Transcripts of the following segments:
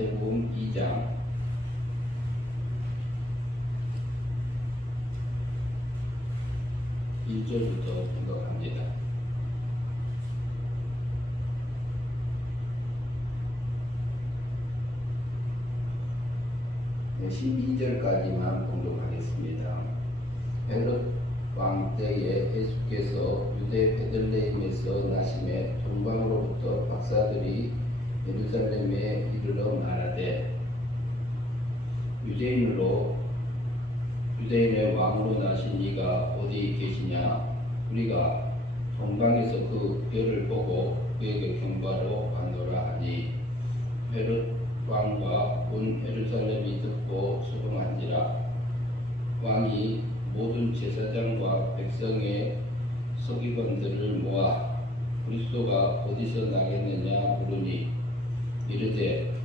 마태복음 2장 1절부터 생각합니다. 네, 12절까지만 봉독하겠습니다. 헤롯 왕 때에 예수께서 유대 베들레헴에서 나심에 동방으로부터 박사들이 예루살렘에 이르러 말하되 유대인의 왕으로 나신 이가 어디 계시냐? 우리가 동방에서 그 별을 보고 그에게 경배하러 가노라 하니 헤롯 왕과 온 예루살렘이 듣고 수긍한지라. 왕이 모든 제사장과 백성의 서기관들을 모아 그리스도가 어디서 나겠느냐 물으니 이르되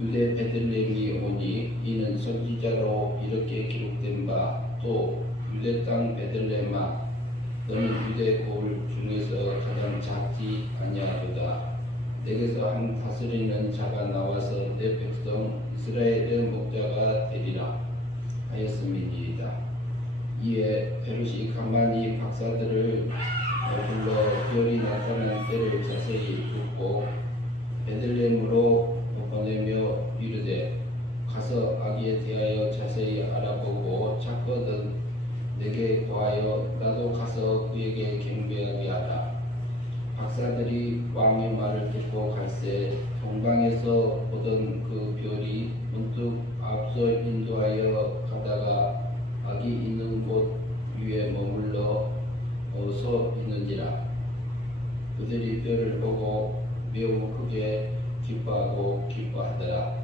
유대 베들레헴이 오니 이는 선지자로 이렇게 기록된 바 또 유대 땅 베들레헴아 너는 유대 고을 중에서 가장 작지 아니하도다. 내게서 한 다스리는 자가 나와서 내 백성 이스라엘의 목자가 되리라 하였음이니이다. 이에 헤롯이 가만히 박사들을 불러 별이 나타난 때를 자세히 묻고 베들레헴으로 보내며 이르되 가서 아기에 대하여 자세히 알아보고 찾거든 내게 고하여 나도 가서 그에게 경배하게 하라. 박사들이 왕의 말을 듣고 갈새 동방에서 보던 그 별이 문득 앞서 인도하여 가다가 아기 있는 곳 위에 머물러 서 있는지라. 그들이 별을 보고 매우 크게 기뻐하더라.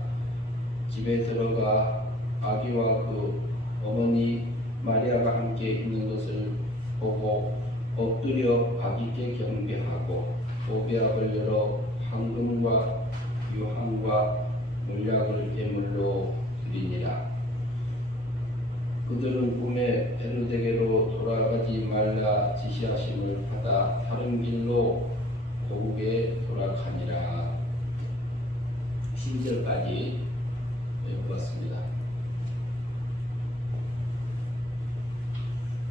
집에 들어가 아기와 그 어머니 마리아가 함께 있는 것을 보고 엎드려 아기께 경배하고 오비압을 열어 황금과 유황과 몰약을 예물로 드리니라. 그들은 꿈에 헤롯에게로 돌아가지 말라 지시하심을 받아 다른 길로 고국에 돌아가니라. 10절까지 보았습니다.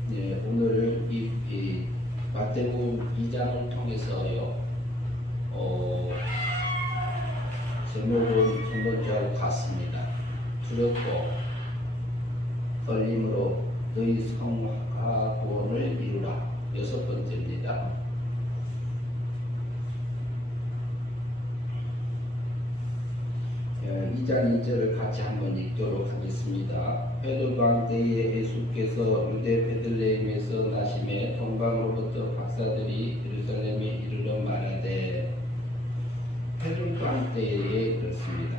네, 오늘 이 마태복음 2장을 통해서요, 제목은 첫 번째하고 같습니다. 두렵고 떨림으로 너희 성화 구원을 이루라. 여섯 번째입니다. 2장 2절을 같이 한번 읽도록 하겠습니다. 헤롯 왕 때에 예수께서 유대 베들레헴에서 나심에 동방으로부터 박사들이 예루살렘에 이르러 말하되 헤롯 왕 때에 그렇습니다.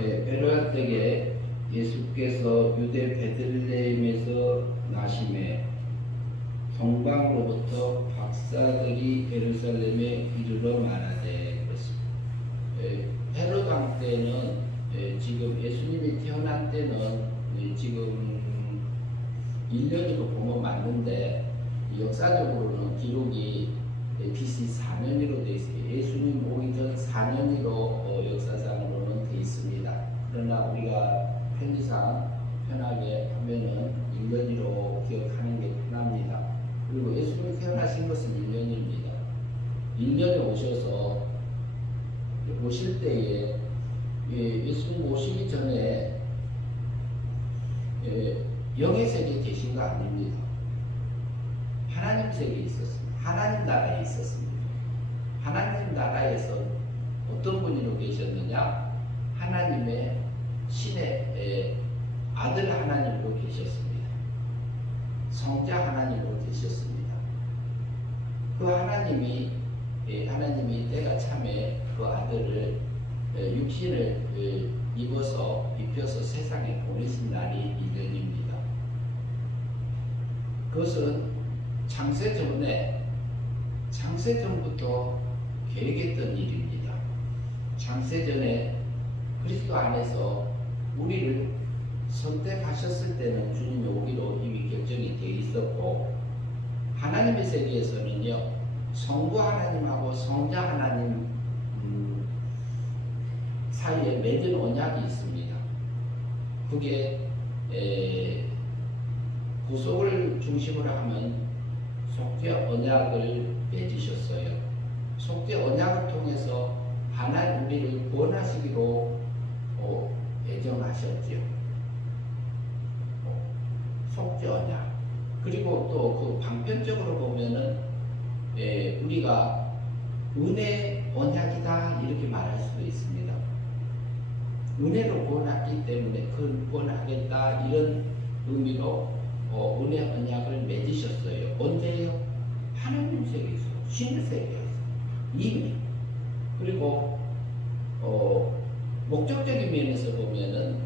헤롯 때에 예수께서 유대 베들레헴에서 나심에 동방으로부터 박사들이 예루살렘에 이르러 말하되 그렇습니다. 헤롯 왕 때는 지금 예수님이 태어난 때는 지금 1년으로 보면 맞는데 역사적으로는 기록이 BC 4년으로 되어 있습니다. 예수님 오기 전 4년으로 역사상으로는 되어 있습니다. 그러나 우리가 편지상 편하게 하면은 1년으로 기억하는 게 편합니다. 그리고 예수님이 태어나신 것은 1년입니다. 1년에 오셔서 오실 때에 예수님 오시기 전에 영의 세계에 계신 거 아닙니다. 하나님 세계에 있었습니다. 하나님 나라에 있었습니다. 하나님 나라에서 어떤 분으로 계셨느냐? 하나님의 신의 아들 하나님으로 계셨습니다. 성자 하나님으로 계셨습니다. 그 하나님이 때가 참에 그 아들을 육신을 입혀서 세상에 보내신 날이 1년입니다. 그것은 창세전부터 계획했던 일입니다. 창세전에 그리스도 안에서 우리를 선택하셨을 때는 주님이 오기로 이미 결정이 되어 있었고, 하나님의 세계에서는요 성부 하나님하고 성자 하나님 사이에 맺은 언약이 있습니다. 그게 구속을 중심으로 하면 속죄 언약을 맺으셨어요. 속죄 언약을 통해서 하나님 우리를 구원하시기로 예정하셨지요. 속죄 언약. 그리고 또 그 방편적으로 보면은 우리가 은혜 언약이다 이렇게 말할 수도 있습니다. 은혜로 구원했기 때문에 그 구원하겠다 이런 의미로 은혜 언약을 맺으셨어요. 언제요? 하나님 세계에서, 신세계에서 이미. 그리고 목적적인 면에서 보면은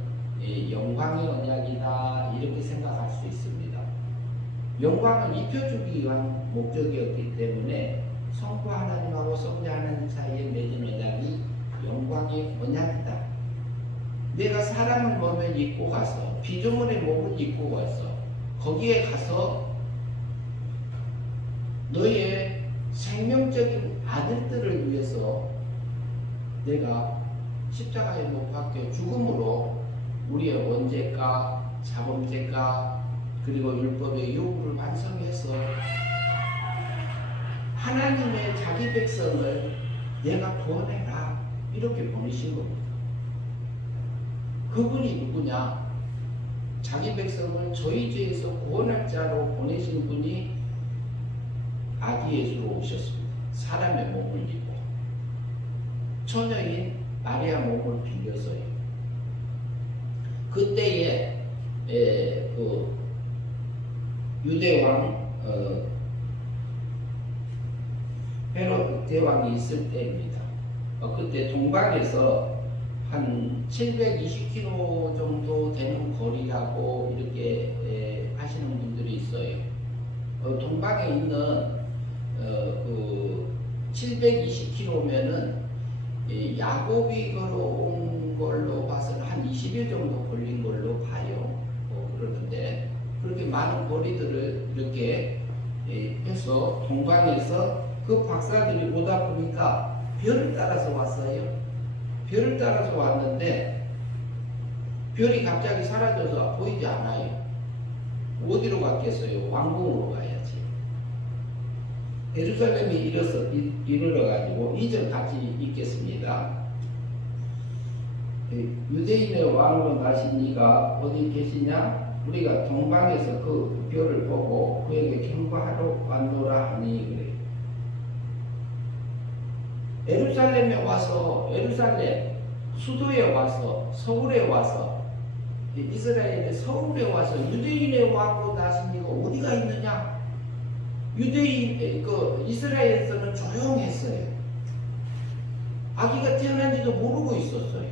영광의 언약이다 이렇게 생각할 수 있습니다. 영광을 입혀주기 위한 목적이었기 때문에 성부 하나님하고 성자 하나님 사이에 맺은 언약이 영광의 언약이다. 내가 사람의 몸을 입고 가서 피조물의 몸을 입고 가서 거기에 가서 너의 생명적인 아들들을 위해서 내가 십자가에 못 박혀 죽음으로 우리의 원죄가 자범죄가 그리고 율법의 요구를 완성해서 하나님의 자기 백성을 내가 구원해라 이렇게 보내신 겁니다. 그분이 누구냐? 자기 백성을 저희 죄에서 구원할 자로 보내신 분이 아기 예수로 오셨습니다. 사람의 몸을 입고 처녀인 마리아 몸을 빌려서요. 그때에 그 유대왕 헤롯 대왕이 있을 때입니다. 그때 동방에서 한 720km 정도 되는 거리라고 이렇게 하시는 분들이 있어요. 동방에 있는 그 720km면은 야곱이 걸어온 걸로 봐서는 한 20일 정도 걸린 걸로 봐요. 그러는데 그렇게 많은 거리들을 이렇게 해서 동방에서 그 박사들이 오다 보니까 별을 따라서 왔어요. 별을 따라서 왔는데 별이 갑자기 사라져서 보이지 않아요. 어디로 갔겠어요? 왕궁으로 가야지. 예루살렘에 이르러가지고 2절 같이 읽겠습니다. 유대인의 왕으로 나신 이가 어디 계시냐? 우리가 동방에서 그 별을 보고 그에게 경배하러 왔노라 하니 그래. 예루살렘에 와서 예루살렘 수도에 와서 서울에 와서 이스라엘의 서울에 와서 유대인의 왕으로 나신 이가 어디가 있느냐? 유대인 이스라엘에서는 조용했어요. 아기가 태어난지도 모르고 있었어요.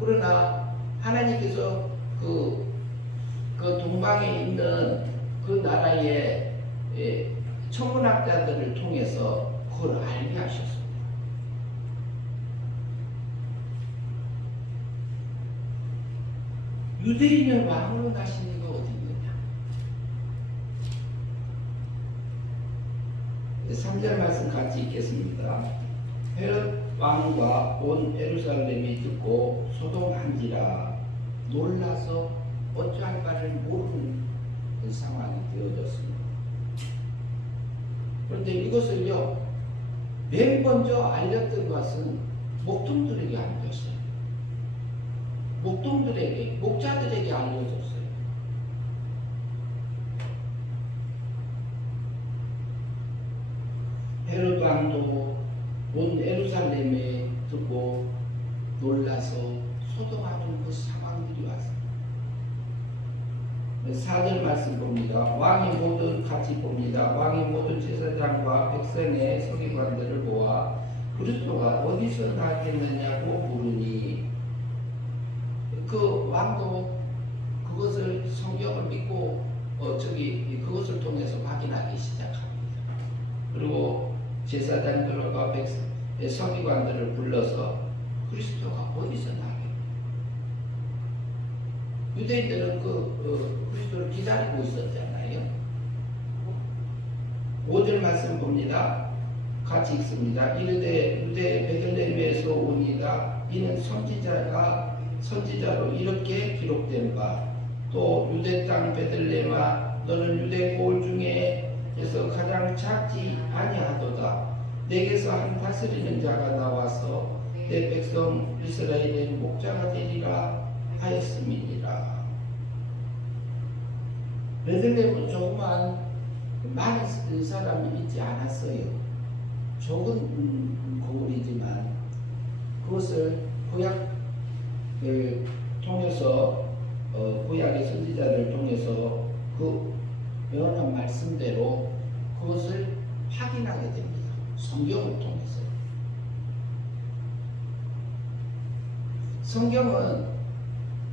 그러나 하나님께서 그 동방에 있는 그 나라의 천문학자들을 통해서 그걸 알게 하셨습니다. 유대인을 왕으로 나신 이가 어디 있느냐? 3절 말씀 같이 읽겠습니다. 헤롯 왕과 온 예루살렘이 듣고 소동한지라 놀라서 어찌할 바를 모르는 상황이 되어졌습니다. 그런데 이것을요, 맨 먼저 알렸던 것은 목동들에게 알려졌어요. 목동들에게, 목자들에게 알려졌어요. 헤롯 왕도 온 예루살렘에 듣고 놀라서 소동하는 그 상황들이 왔습니다. 4절 말씀 봅니다. 왕이 모든 같이 봅니다. 왕이 모든 제사장과 백성의 서기관들을 모아 그리스도가 어디서 나겠느냐고 물으니 그 왕도 그것을 성경을 믿고 그것을 통해서 확인하기 시작합니다. 그리고 제사장들과 서기관들을 불러서 그리스도가 어디서 나겠느냐. 유대인들은 그리스도를 기다리고 있었잖아요. 5절 말씀 봅니다. 같이 읽습니다. 이르되 유대 베들레헴에서 온 아니라 이는 선지자로 이렇게 기록된 바, 또 유대 땅 베들레헴아 너는 유대 고을 중에서 가장 작지 아니하도다. 내게서 한 다스리는 자가 나와서 내 백성 이스라엘의 목자가 되리라 하였음이니라. 베들레헴은 조그만 많은 사람이 있지 않았어요. 적은 고을이지만 그것을 구약을 통해서 구약의 선지자를 통해서 그 예언한 말씀대로 그것을 확인하게 됩니다. 성경을 통해서. 성경은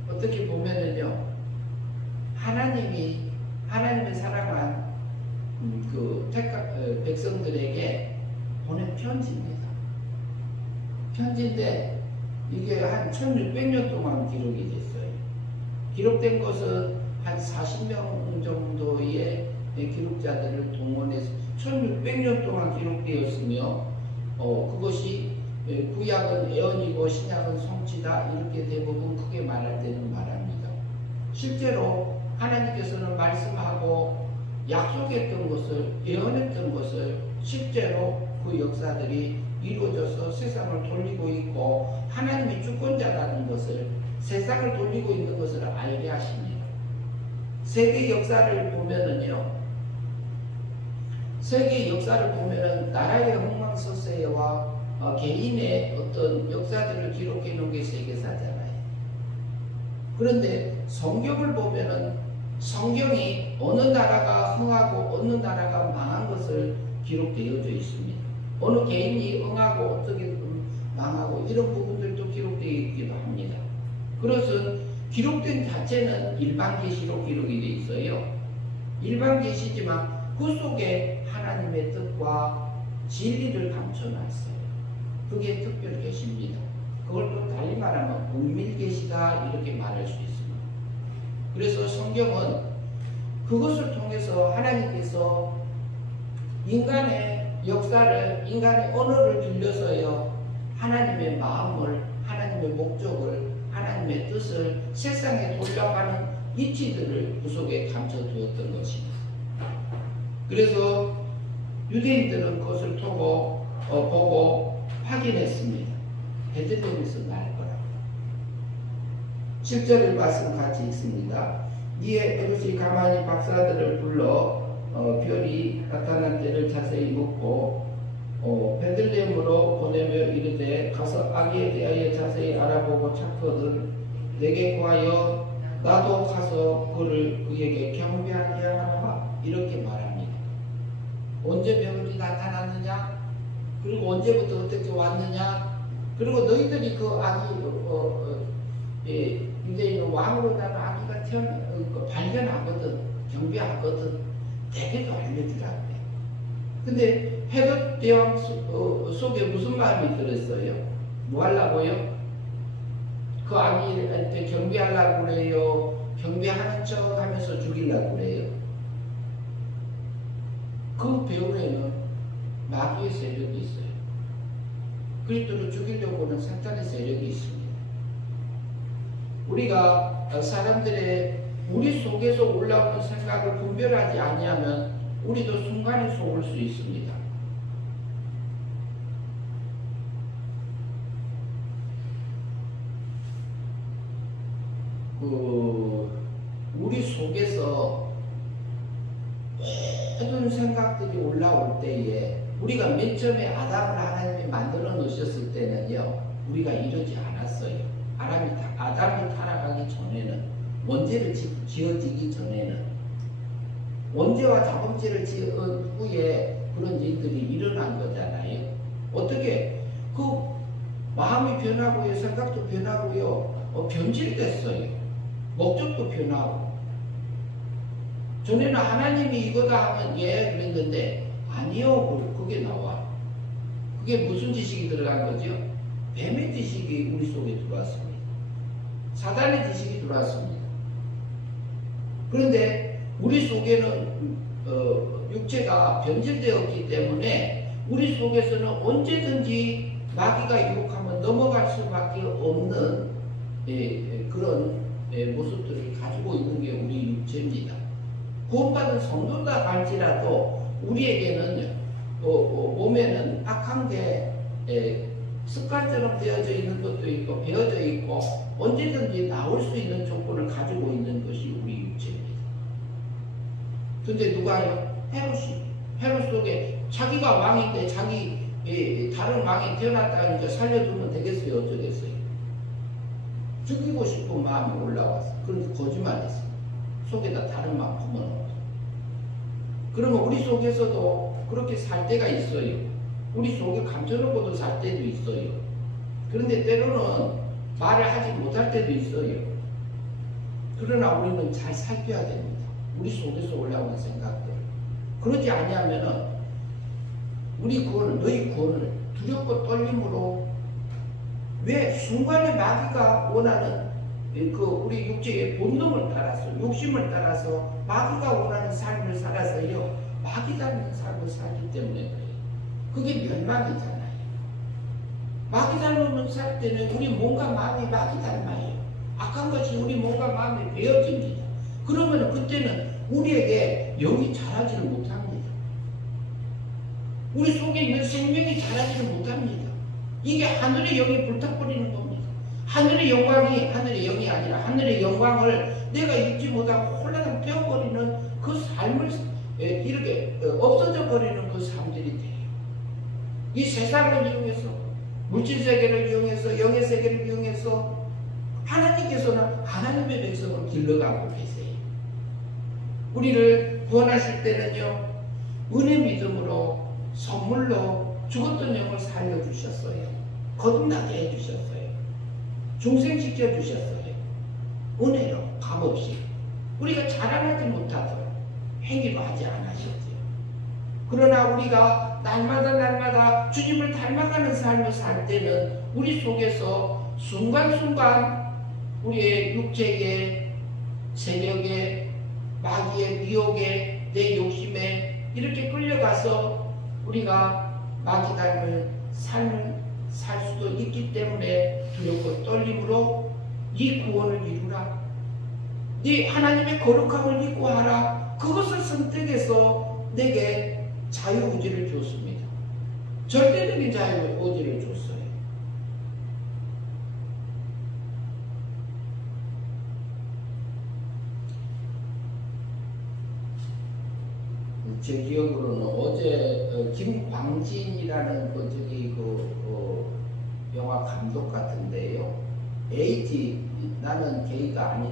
어떻게 보면은요, 하나님의 사랑한 백성들에게 보낸 편지입니다. 편지인데 이게 한 1600년 동안 기록이 됐어요. 기록된 것은 한 40명 정도의 기록자들을 동원해서 1600년 동안 기록되었으며 그것이 구약은 예언이고 신약은 성취다 이렇게 대부분 크게 말할 때는 말합니다. 실제로 하나님께서는 말씀하고 약속했던 것을, 예언했던 것을 실제로 그 역사들이 이루어져서 세상을 돌리고 있고 하나님이 주권자라는 것을, 세상을 돌리고 있는 것을 알게 하십니다. 세계 역사를 보면은요, 나라의 흥망성쇠와 개인의 어떤 역사들을 기록해 놓은 게 세계사잖아요. 그런데 성경을 보면은 성경이 어느 나라가 흥하고 어느 나라가 망한 것을 기록되어져 있습니다. 어느 개인이 응하고 어떻게 망하고 이런 부분들도 기록되어 있기도 합니다. 그것은 기록된 자체는 일반 계시로 기록이 되어 있어요. 일반 계시지만 그 속에 하나님의 뜻과 진리를 감춰놨어요. 그게 특별 계시입니다. 그걸 또 달리 말하면 은밀 계시다 이렇게 말할 수 있습니다. 그래서 성경은 그것을 통해서 하나님께서 인간의 역사를, 인간의 언어를 빌려서요, 하나님의 마음을, 하나님의 목적을, 하나님의 뜻을 세상에 돌려가는 이치들을 그 속에 감춰두었던 것입니다. 그래서 유대인들은 그것을 보고 확인했습니다. 베들레헴에서 날 거라고. 7절의 말씀 같이 읽습니다. 이에 헤롯이 가만히 박사들을 불러 별이 나타난 때를 자세히 묻고 베들레헴으로 보내며 이르되 가서 아기에 대하여 자세히 알아보고 찾거든 내게 구하여 나도 가서 그에게 경배하게 하라 이렇게 말합니다. 언제 별이 나타났느냐, 그리고 언제부터 어떻게 왔느냐, 그리고 너희들이 그 아기 유대인 왕으로 나는 아기가 발견하거든, 경배하거든, 대개도 알려주라고 해. 근데 헤롯 대왕 속에 무슨 마음이 들었어요? 뭐 하려고요? 그 아기한테 경배하려고 그래요? 경배하는 척 하면서 죽이려고 그래요? 그 배후에는 마귀의 세력이 있어요. 그리스도를 죽이려고 하는 사탄의 세력이 있습니다. 우리가 사람들의 우리 속에서 올라오는 생각을 분별하지 아니하면 우리도 순간에 속을 수 있습니다. 우리 속에서 모든 생각들이 올라올 때에 우리가 맨 처음에 아담을 하나님이 만들어 놓으셨을 때는요, 우리가 이러지 않았어요. 아담이 타락하기 전에는, 원죄를 지어지기 전에는, 원죄와 자범죄를 지은 후에 그런 일들이 일어난 거잖아요. 어떻게? 그 마음이 변하고요, 생각도 변하고요, 변질됐어요. 목적도 변하고. 전에는 하나님이 이거다 하면 예 그랬는데 아니요, 그게 나와. 그게 무슨 지식이 들어간 거죠? 뱀의 지식이 우리 속에 들어왔습니다. 사단의 지식이 들어왔습니다. 그런데 우리 속에는 육체가 변질되었기 때문에 우리 속에서는 언제든지 마귀가 유혹하면 넘어갈 수밖에 없는 그런 모습들을 가지고 있는 게 우리 육체입니다. 구원받은 성도다 할지라도 우리에게는 몸에는 악한 게 습관처럼 되어져 있는 것도 있고 배어져 있고 언제든지 나올 수 있는 조건을 가지고 있는 것이 우리 육체입니다. 근데 누가요? 헤롯 속에 자기가 왕인데 다른 왕이 태어났다니까 살려두면 되겠어요? 어쩌겠어요? 죽이고 싶은 마음이 올라왔어. 그래서 거짓말했어. 속에다 다른 마음 품어놓았어. 그러면 우리 속에서도 그렇게 살 때가 있어요. 우리 속에 감춰놓고도 살 때도 있어요. 그런데 때로는 말을 하지 못할 때도 있어요. 그러나 우리는 잘 살펴야 됩니다. 우리 속에서 올라오는 생각들. 그러지 아니하면은 우리 구원을, 너희 구원을 두렵고 떨림으로, 왜 순간에 마귀가 원하는 우리 육체의 본능을 따라서, 욕심을 따라서 마귀가 원하는 삶을 살아서요, 마귀 닮은 삶을 살기 때문에 그래요. 그게 멸망이잖아요. 마귀 닮으면 살 때는 우리 몸과 마음이 마귀 닮아요. 악한 것이 우리 몸과 마음에 배어집니다. 그러면 그때는 우리에게 영이 자라지를 못합니다. 우리 속에 있는 생명이 자라지를 못합니다. 이게 하늘의 영이 불타버리는 겁니다. 하늘의 영광이 하늘의 영이 아니라 하늘의 영광을 내가 잊지 못하고 홀라당 태워버리는 그 삶을 이렇게 없어져 버리는 그 삶들이 돼요. 이 세상을 이용해서, 물질 세계를 이용해서, 영의 세계를 이용해서 하나님께서는 하나님의 백성을 길러가고 계세요. 우리를 구원하실 때는요, 은혜 믿음으로 선물로 죽었던 영을 살려주셨어요. 거듭나게 해주셨어요. 중생시켜 주셨어요. 은혜로 값없이. 우리가 자랑하지 못하도록 행위로 하지 않으셨죠. 그러나 우리가 날마다 주님을 닮아가는 삶을 살 때는 우리 속에서 순간순간 우리의 육체의 세력에, 마귀의 미혹에, 내 욕심에 이렇게 끌려가서 우리가 마귀 닮은 삶을 살 수도 있기 때문에 두렵고 떨림으로 네 구원을 이루라, 네 하나님의 거룩함을 믿고 하라, 그것을 선택해서 내게 자유의지를 줬습니다. 절대적인 자유의지를 줬어요. 제 기억으로는 어제 김광진이라는 영화 감독 같은데요. 에이지, 나는 게이가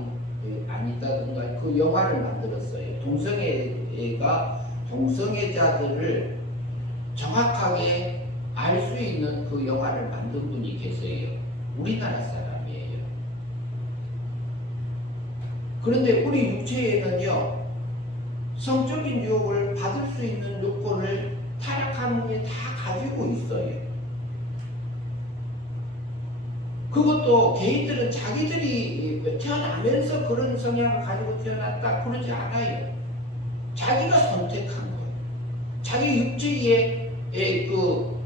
아니다든가 그 영화를 만들었어요. 동성애가 동성애자들을 정확하게 알 수 있는 그 영화를 만든 분이 계세요. 우리나라 사람이에요. 그런데 우리 육체에는요, 성적인 유혹을 받을 수 있는 요건을 타락한 분이 다 가지고 있어요. 그것도 개인들은 자기들이 태어나면서 그런 성향을 가지고 태어났다 그러지 않아요. 자기가 선택한 거예요. 자기 육체의 그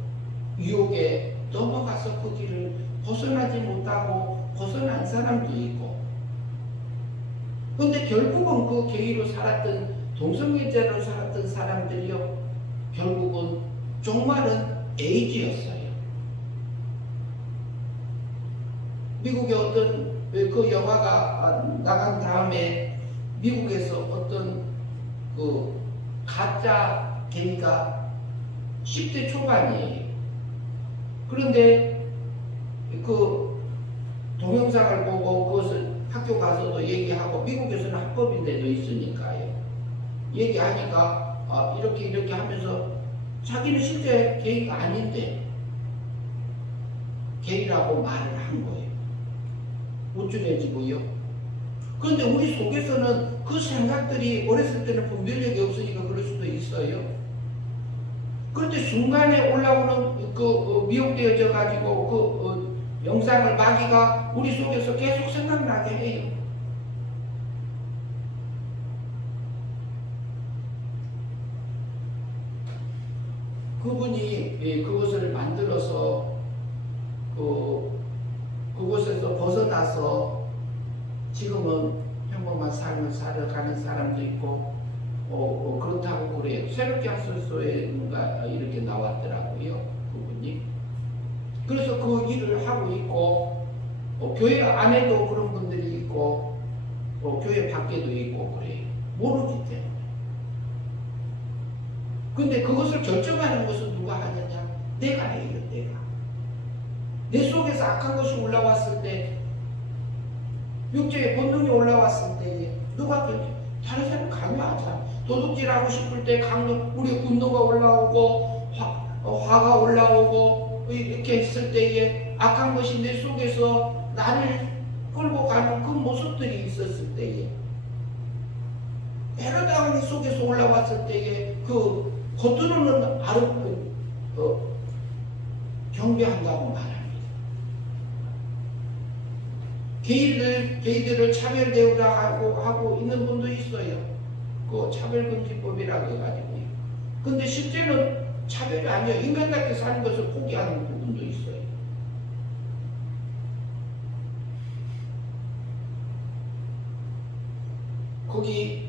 유혹에 넘어가서 그 길을 벗어나지 못하고 벗어난 사람도 있고, 그런데 결국은 그 게이로 살았던, 동성애자로 살았던 사람들이요, 결국은 종말은 에이즈였어요. 미국의 어떤 그 영화가 나간 다음에 미국에서 어떤 그 가짜 게이가 10대 초반이에요. 그런데 그 동영상을 보고 그것을 학교 가서도 얘기하고, 미국에서는 합법인데도 있으니까요. 얘기하니까 이렇게 하면서 자기는 실제 게이가 아닌데 게이라고 말을 한 거예요. 우쭐해지고요. 그런데 우리 속에서는 그 생각들이 어렸을 때는 분별력이 없으니까 그럴 수도 있어요. 그런데 순간에 올라오는 미혹되어져 가지고 영상을 마귀가 우리 속에서 계속 생각나게 해요. 그분이 그것을 만들어서 그곳에서 벗어나서 지금은 평범한 삶을 살아가는 사람도 있고 그렇다고 그래요. 새롭게 하소서에 뭔가 이렇게 나왔더라고요. 그분이. 그래서 그 일을 하고 있고 교회 안에도 그런 분들이 있고 교회 밖에도 있고 그래요. 모르기 때문에. 근데 그것을 결정하는 것은 누가 하느냐? 내가 해요. 내가. 내 속에서 악한 것이 올라왔을 때, 육체의 본능이 올라왔을 때 누가 결정? 다른 사람 강요하자. 도둑질하고 싶을 때 우리 분노가 올라오고 화가 올라오고 이렇게 했을 때에 악한 것이 내 속에서 나를 끌고 가는 그 모습들이 있었을 때에 헤로당이 속에서 올라왔을 때에 그 겉으로는 경배한다고 말합니다. 게이들을 차별 대우라 하고 있는 분도 있어요. 그 차별금지법이라고 해가지고요. 근데 실제는 차별이 아니에요. 인간답게 사는 것을 포기하는 부분도 있어요. 거기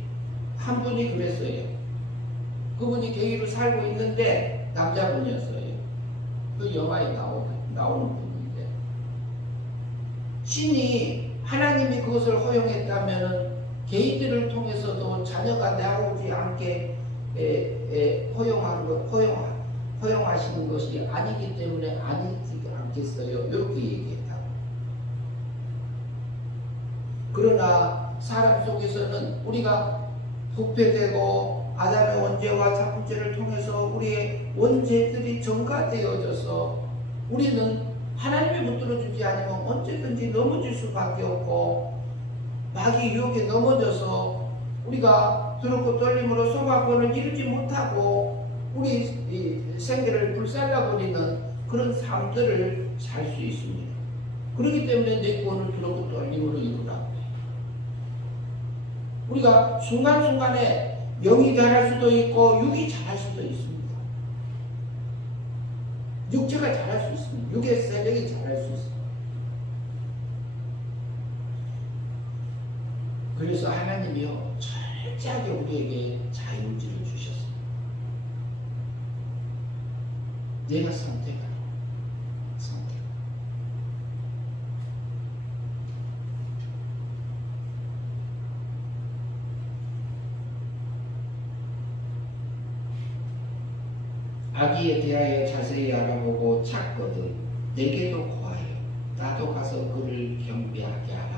한 분이 그랬어요. 그분이 게이로 살고 있는데 남자분이었어요. 그 영화에 나오는 분인데 신이 하나님이 그것을 허용했다면 게이들을 통해서도 자녀가 나오지 않게 허용하시는 것이 아니기 때문에 아니지 않겠어요. 이렇게 얘기했다고. 그러나 사람 속에서는 우리가 부패되고 아담의 원죄와 자품죄를 통해서 우리의 원죄들이 전가되어져서 우리는 하나님이 붙들어주지 않으면 언제든지 넘어질 수밖에 없고 마귀 유혹에 넘어져서 우리가 두렵고 떨림으로 소망권을 이루지 못하고 우리 생계를 불살라버리는 그런 삶들을 살 수 있습니다. 그렇기 때문에 내 구원을 두렵고 떨림으로 이루라. 우리가 순간순간에 영이 자랄 수도 있고 육이 자랄 수도 있습니다. 육체가 자랄 수 있습니다. 육의 세력이 자랄 수 있습니다. 그래서 하나님이요 철저하게 우리에게 자유의지를 주셨습니다. 내가 선택하라. 선택. 아기에 대하여 자세히 알아보고 찾거든 내게도 고하여 나도 가서 그를 경배하게 하라.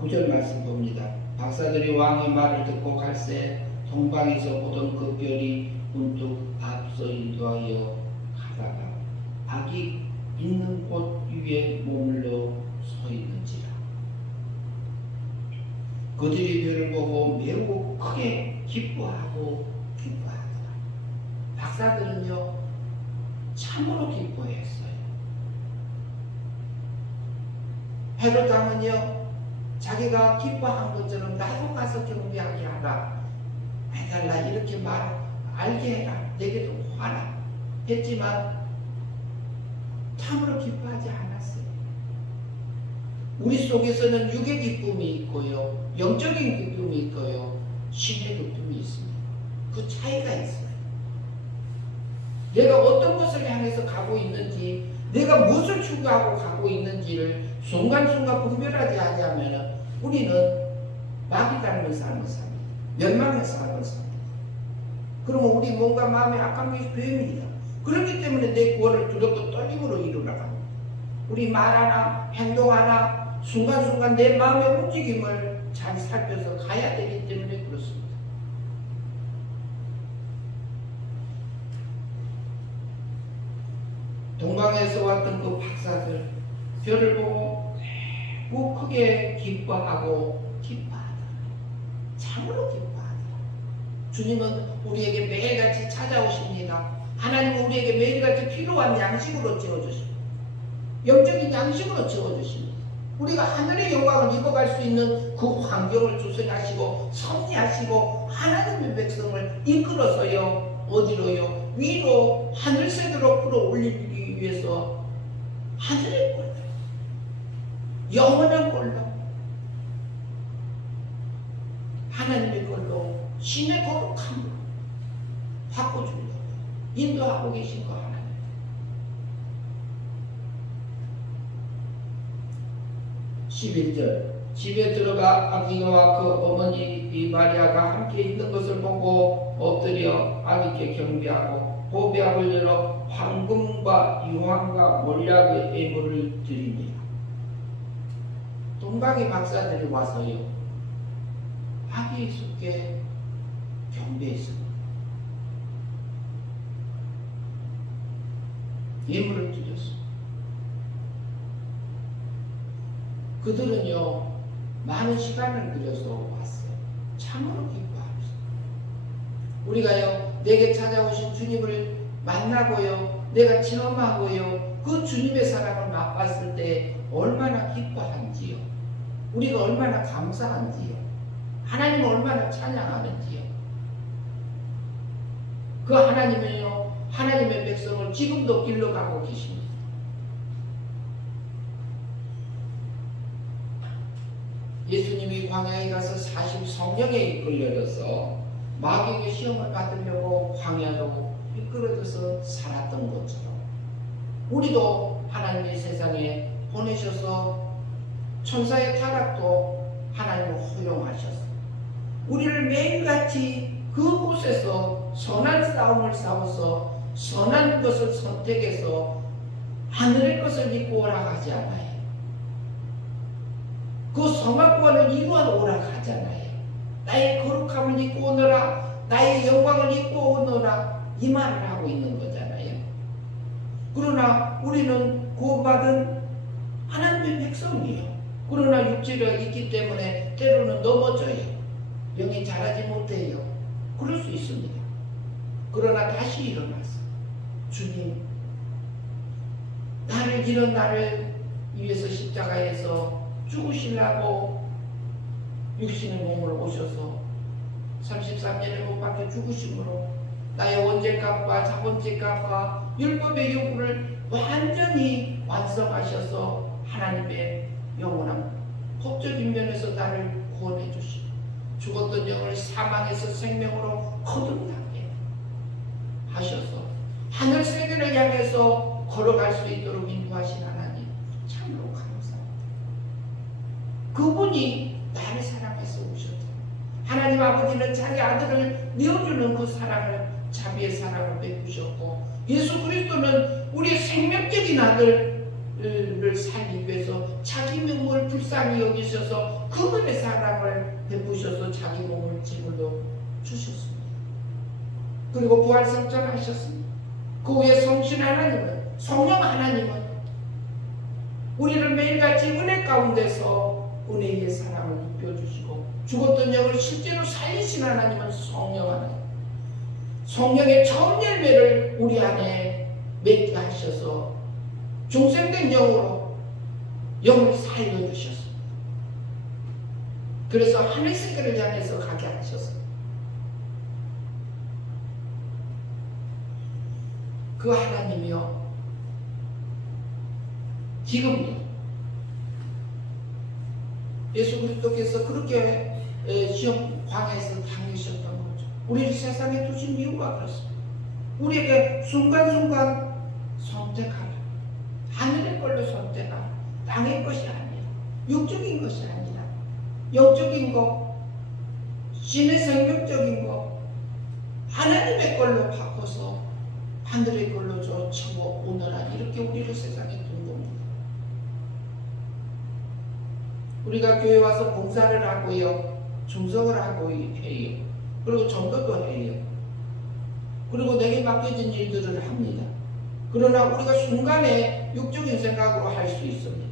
9절 말씀 봅니다. 박사들이 왕의 말을 듣고 갈새 동방에서 보던 그 별이 문득 앞서 인도하여 가다가 아기 있는 곳 위에 머물러 서 있는지라. 그들이 별을 보고 매우 크게 기뻐하더라. 박사들은요 참으로 기뻐했어요. 헤롯 왕은요 자기가 기뻐한 것처럼 나도 가서 경배하게 하라 해달라 이렇게 알게 해라 내게도 하라 했지만 참으로 기뻐하지 않았어요. 우리 속에서는 육의 기쁨이 있고요 영적인 기쁨이 있고요 신의 기쁨이 있습니다. 그 차이가 있어요. 내가 어떤 것을 향해서 가고 있는지 내가 무엇을 추구하고 가고 있는지를 순간순간 분별하지 않으면 우리는 마귀 닮은 삶을 삽니다. 멸망의 삶을 삽니다. 그러면 우리 몸과 마음의 악한 것이 배임이다. 그렇기 때문에 내 구원을 두렵고 떨림으로 이루나갑니다. 우리 말 하나 행동 하나 순간순간 내 마음의 움직임을 잘 살펴서 가야 되기 때문에 그렇습니다. 동방에서 왔던 그 박사들 별을 보고 매우 크게 기뻐하더라. 참으로 기뻐하더라. 주님은 우리에게 매일같이 찾아오십니다. 하나님은 우리에게 매일같이 필요한 양식으로 채워주십니다. 영적인 양식으로 채워주십니다. 우리가 하늘의 영광을 입어갈 수 있는 그 환경을 조성하시고 섭리하시고 하나님의 백성을 이끌어서요 어디로요? 위로 하늘새도로 끌어올리기 위해서 하늘의 꼴로, 영원한 꼴로, 하나님의 꼴로, 신의 거룩함으로 바꿔주려고 인도하고 계신 거 하나님. 집에 들어가 아기와 그 어머니 이 마리아가 함께 있는 것을 보고 엎드려 아기께 경배하고 보배압을 열어 황금과 유황과 몰약의 예물을 드립니다. 동방의 박사들이 와서요 아기 예수께 경배했습니다. 예물을 드렸습니다. 그들은요 많은 시간을 들여서 왔어요. 참으로 기뻐합니다. 우리가요 내게 찾아오신 주님을 만나고요 내가 체험하고요 그 주님의 사랑을 맛봤을 때 얼마나 기뻐한지요, 우리가 얼마나 감사한지요, 하나님을 얼마나 찬양하는지요. 그 하나님은요 하나님의 백성을 지금도 길러가고 계십니다. 예수님이 광야에 가서 40 성령에 이끌려져서 마귀에게 시험을 받으려고 광야로 이끌어져서 살았던 것처럼 우리도 하나님의 세상에 보내셔서 천사의 타락도 하나님을 허용하셔서 우리를 매일같이 그곳에서 선한 싸움을 싸워서 선한 것을 선택해서 하늘의 것을 입고 오라 하지 않아요. 그 성악권을 이루어 오라 하잖아요. 나의 거룩함을 입고 오너라, 나의 영광을 입고 오너라, 이 말을 하고 있는 거잖아요. 그러나 우리는 구원받은 하나님의 백성이에요. 그러나 육체가 있기 때문에 때로는 넘어져요. 영이 자라지 못해요. 그럴 수 있습니다. 그러나 다시 일어나서 주님, 이런 나를 위해서 십자가에서 죽으시려고 육신의 몸을 오셔서 33년에 못 박혀 죽으심으로 나의 원죄값과 자본죄값과 율법의 요구를 완전히 완성하셔서 하나님의 영원한 법적인 면에서 나를 구원해 주시고 죽었던 영을 사망에서 생명으로 거듭나게 하셔서 하늘 세계를 향해서 걸어갈 수 있도록 인도하신 하나님 참으로 감사합니다. 그분이 나를 사랑해서 오셨다. 하나님 아버지는 자기 아들을 내어주는 그 사랑을, 자비의 사랑을 베푸셨고, 예수 그리스도는 우리의 생명적인 아들을 살기 위해서 자기 몸을 불쌍히 여기셔서 그분의 사랑을 베푸셔서 자기 몸을 제물로 주셨습니다. 그리고 부활성전하셨습니다. 그 후에 성신 하나님은, 성령 하나님은 우리를 매일같이 은혜 가운데서 은혜의 사랑을 입혀주시고, 죽었던 영을 실제로 살리신 하나님은 성령 하나님, 성령의 처음 열매를 우리 안에 맺게 하셔서 중생된 영으로 영을 살려주셨습니다. 그래서 하늘 세계를 향해서 가게 하셨습니다. 그 하나님이요 지금도 예수 그리스도께서 그렇게 시험 광야에서 당기셨던 거죠. 우리를 세상에 두신 이유가 그렇습니다. 우리에게 순간순간 선택하라. 하늘의 걸로 선택하라. 땅의 것이 아니라, 육적인 것이 아니라 영적인 것, 신의 생명적인 것, 하나님의 걸로 바꿔서 하늘의 걸로 쫓고 오너라. 이렇게 우리를 세상에 둔 겁니다. 우리가 교회 와서 봉사를 하고요, 충성을 하고 해요. 그리고 전도도 해요. 그리고 내게 맡겨진 일들을 합니다. 그러나 우리가 순간에 육적인 생각으로 할 수 있습니다.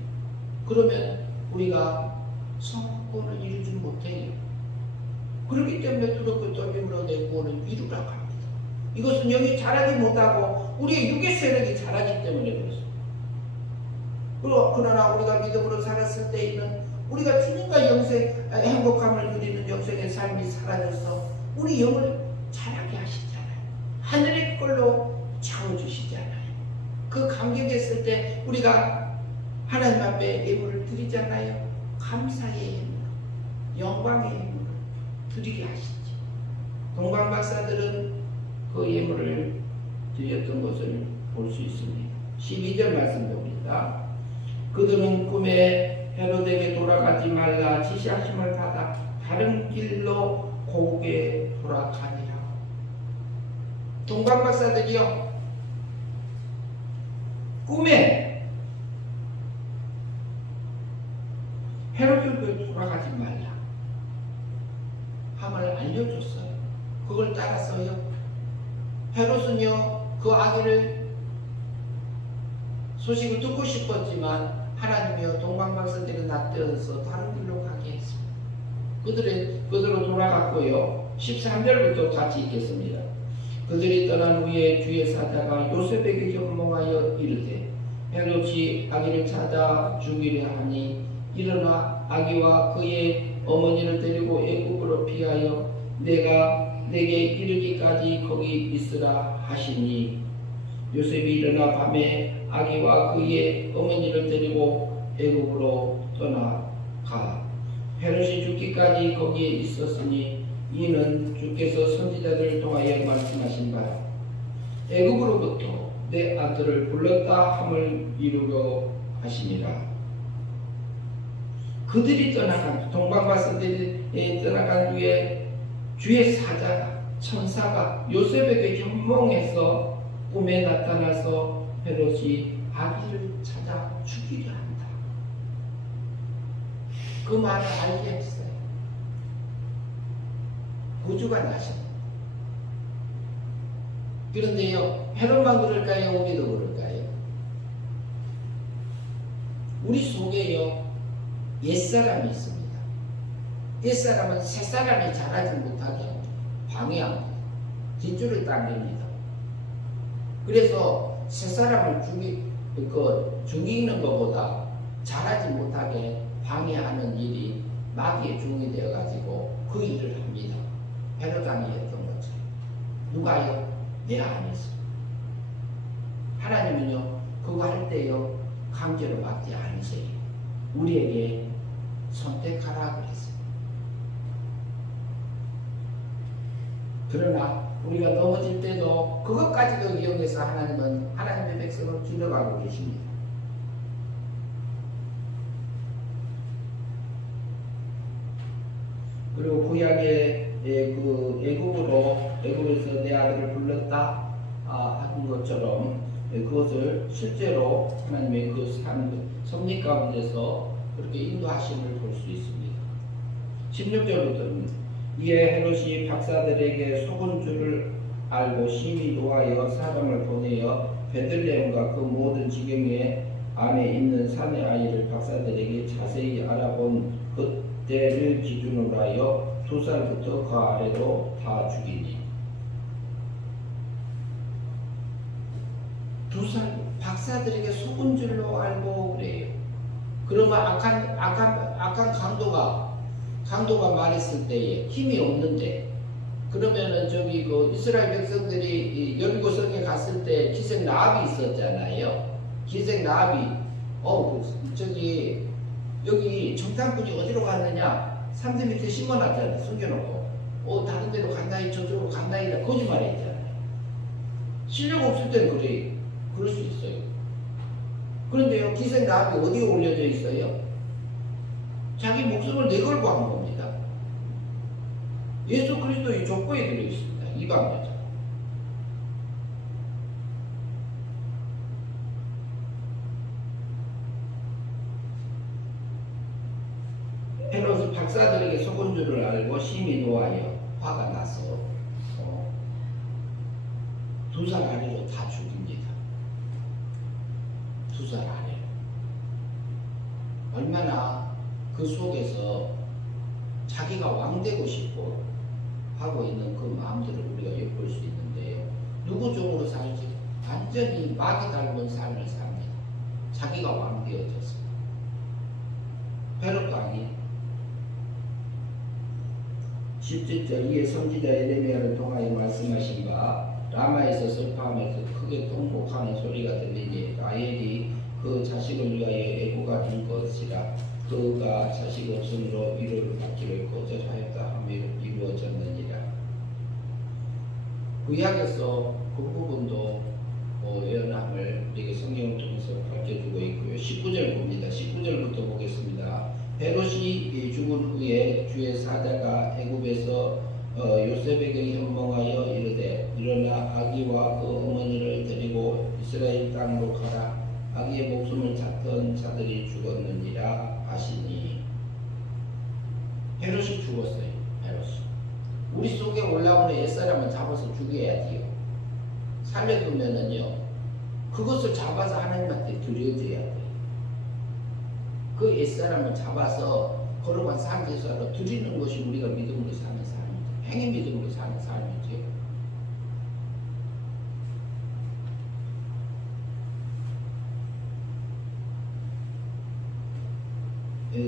그러면 우리가 성공을 이루지 못해요. 그렇기 때문에 두렵고 떨림으로 내 구원을 이루라고 합니다. 이것은 영이 자라지 못하고 우리의 육의 세력이 자라기 때문에 그렇습니다. 그러나 우리가 믿음으로 살았을 때에는 우리가 주님과 영생, 행복함을 누리는 영생의 삶이 사라져서 우리 영을 자라게 하시잖아요. 하늘의 걸로 채워주시잖아요. 그 감격했을 때 우리가 하나님 앞에 예물을 드리잖아요. 감사의 예물, 영광의 예물을 드리게 하시지. 동방 박사들은 그 예물을 드렸던 것을 볼 수 있습니다. 12절 말씀 봅니다. 그들은 꿈에 헤롯에게 돌아가지 말라 지시하심을 받아 다른 길로 고국에 돌아가니라. 동방 박사들이요, 꿈에 헤롯에게 돌아가지 말라 함을 알려줬어요. 그걸 따라서요, 헤롯은요 그 아기를 소식을 듣고 싶었지만 하나님이요 동방 박사들이 낯뜨어서 다른 길로 가게 했습니다. 그들은 돌아갔고요. 13절부터 같이 읽겠습니다. 그들이 떠난 후에 주의 사자가 요셉에게 현몽하여 이르되 헤롯이 아기를 찾아 죽이려 하니 일어나 아기와 그의 어머니를 데리고 애굽으로 피하여 내가 내게 이르기까지 거기 있으라 하시니 요셉이 일어나 밤에 아기와 그의 어머니를 데리고 애굽으로 떠나가 헤롯이 죽기까지 거기에 있었으니 이는 주께서 선지자들을 통하여 말씀하신 바라. 애굽으로부터 내 아들을 불렀다 함을 이루려 하심이라. 그들이 떠나간 동방박사들이 떠나간 후에 주의 사자가 천사가 요셉에게 현몽해서 꿈에 나타나서 헤롯이 아기를 찾아 죽이려 한다. 그 말을 알게 했어요. 구주가 나셨다. 그런데요, 헤롯만 그럴까요? 우리도 그럴까요? 우리 속에요 옛사람이 있습니다. 옛사람은 새사람이 자라지 못하게 방해합니다. 뒷줄을 당깁니다. 그래서 새사람을 죽이는 것보다 자라지 못하게 방해하는 일이 마귀의 종이 되어가지고 그 일을 합니다. 헤롯왕이 했던 것처럼. 누가요? 내 안에서. 하나님은요 그거 할 때요 강제로 막지 않으세요. 우리에게 선택하라 그랬어요. 그러나 우리가 넘어질 때도 그것까지도 이용해서 하나님은 하나님의 백성을 길러가고 계십니다. 그리고 구약의 그 애굽에서 내 아들을 불렀다 하는 것처럼 그것을 실제로 하나님의 그 섭리 가운데서 그렇게 인도하심을 볼 수 있습니다. 16절부터는 이에 헤롯이 박사들에게 속은 줄을 알고 심히 노하여 사람을 보내어 베들레헴과 그 모든 지경에 안에 있는 사내 아이를 박사들에게 자세히 알아본 그때를 기준으로 하여 2살부터 그 아래로 다 죽이니. 2살 박사들에게 속은 줄로 알고 그래요. 그러면 악한 강도가 말했을 때에 힘이 없는데, 그러면은 저기 그 이스라엘 백성들이 여리고성에 갔을 때 기생 라합이 있었잖아요. 기생 라합이 저기 여기 정탐꾼이 어디로 갔느냐 3대 밑에 심어놨잖아요. 숨겨놓고 다른 데로 갔나이 저쪽으로 갔나이 거짓말했잖아요. 실력 없을 땐 그럴 수 있어요. 그런데요 기생 라합이 어디에 올려져 있어요? 자기 목숨을 내걸고 한 겁니다. 예수 그리스도의 족보에 들어있습니다. 이방 여자. 헤롯은 박사들에게 속은 줄을 알고 심히 노하여 화가 나서 2살 아래로 다 죽입니다. 2살 아래로. 얼마나 그 속에서 자기가 왕되고 싶고 하고 있는 그 마음들을 우리가 엿볼 수 있는데요. 누구 종으로 살지? 완전히 마귀 닮은 삶을 삽니다. 자기가 왕 되어졌습니다. 헤롯 왕이 17절 이에 선지자 에레미야를 통하여 말씀하신 바 라마에서 슬퍼하면서 크게 통곡하는 소리가 들리니 라헬이 그 자식을 위하여 애고가 된 것이라. 그가 자식 없음으로 위로를 받기를 거절하였다 하며 이루어졌느니라. 구약에서 그 부분도 예언함을 우리에게 성경을 통해서 밝혀주고 있고요. 19절 봅니다. 19절부터 보겠습니다. 헤롯이 죽은 후에 주의 사자가 애굽에서 요셉에게 현몽하여 이르되 일어나 아기와 그 어머니를 데리고 이스라엘 땅으로 가라. 아기의 목숨을 찾던 자들이 죽었느니라 하시니. 헤롯이 죽었어요. 헤롯이. 우리 속에 올라오는 옛사람은 잡아서 죽여야지요. 살려두면은요, 그것을 잡아서 하나님한테 드려줘야 돼요. 그 옛사람을 잡아서 거룩한 산제사로 드리는 것이 우리가 믿음으로 사는 삶이죠. 행위 믿음으로 사는 삶이죠.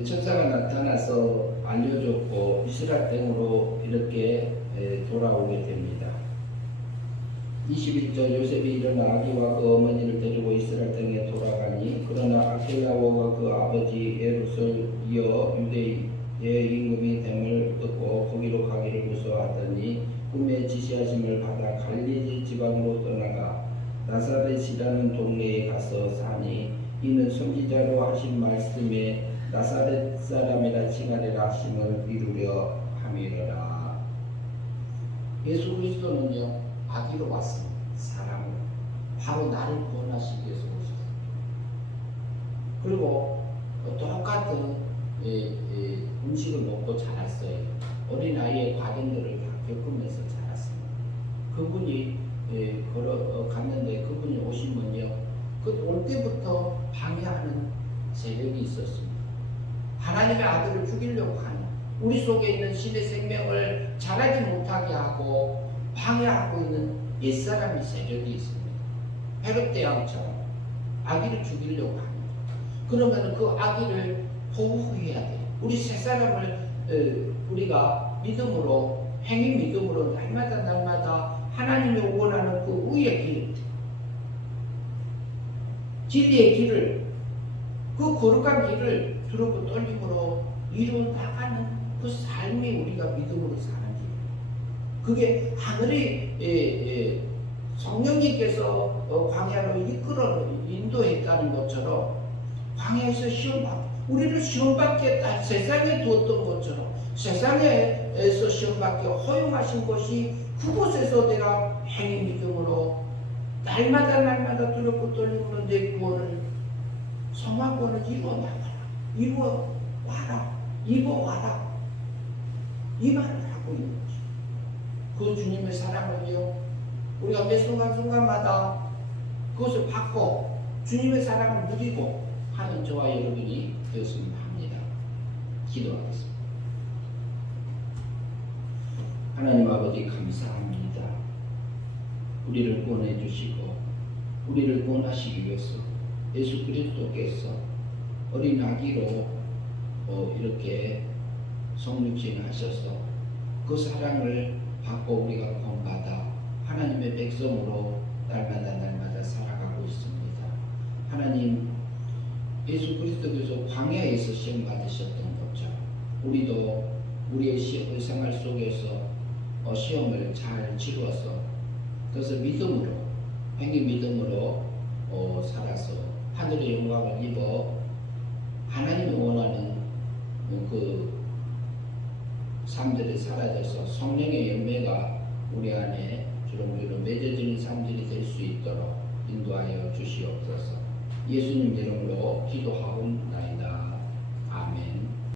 천사가 나타나서 알려줬고 이스라엘 땅으로 이렇게 돌아오게 됩니다. 21절 요셉이 일어나 아기와 그 어머니를 데리고 이스라엘 땅에 돌아가니 그러나 아킬라오가 그 아버지 에롯을 이어 유대의 임금이 됨을 듣고 거기로 가기를 무서워하더니 꿈에 지시하심을 받아 갈릴리 지방으로 떠나가 나사렛이라는 동네에 가서 사니 이는 선지자로 하신 말씀에 나사렛 사람이라 칭하리라 하심을 이루려 함이로라. 예수 그리스도는요 아기로 왔습니다. 사람으로 바로 나를 구원하시기 위해서 오셨습니다. 그리고 똑같은 음식을 먹고 자랐어요. 어린아이의 과정들을 다 겪으면서 자랐습니다. 그분이 갔는데 그분이 오시면요 그 올 때부터 방해하는 세력이 있었습니다. 하나님의 아들을 죽이려고 하는 우리 속에 있는 신의 생명을 자라지 못하게 하고 방해하고 있는 옛사람의 세력이 있습니다. 헤롯 대왕처럼 아기를 죽이려고 합니다. 그러면 그 아기를 보호해야 돼요. 우리 새 사람을 우리가 믿음으로 행위 믿음으로 날마다 하나님이 원하는 그 의의 길, 진리의 길을 그 거룩한 길을 두렵고 떨림으로 이루어 나가는 그 삶이 우리가 믿음으로 사는 길. 그게 하늘이 성령님께서 광야로 이끌어 인도했다는 것처럼 광야에서 시험받고 우리를 시험받게 세상에 두었던 것처럼 세상에서 시험받게 허용하신 것이 그곳에서 내가 행위 믿음으로 날마다 두렵고 떨림으로 내 구원을 성화구원을 이루어 나가라. 이루어 와라. 입어와라. 이 말을 하고 있는 거죠. 그 주님의 사랑을요 우리가 매 순간순간마다 그것을 받고 주님의 사랑을 누리고 하는 저와 여러분이 되었으면 합니다. 기도하겠습니다. 하나님 아버지 감사합니다. 우리를 구원해 주시고 우리를 구원하시기 위해서 예수 그리스도께서 어린 아기로 이렇게 성육신하셔서 그 사랑을 받고 우리가 구원받아 하나님의 백성으로 날마다 살아가고 있습니다. 하나님 예수 그리스도께서 광야에서 시험 받으셨던 것처럼 우리도 우리의 생활 속에서 시험을 잘 치루어서 그것을 믿음으로 행위 믿음으로 살아서 하늘의 영광을 입어 하나님이 원하는 그 삶들이 사라져서 성령의 열매가 우리 안에 주렁주렁 맺어지는 삶들이 될 수 있도록 인도하여 주시옵소서. 예수님 이름으로 기도하옵나이다. 아멘.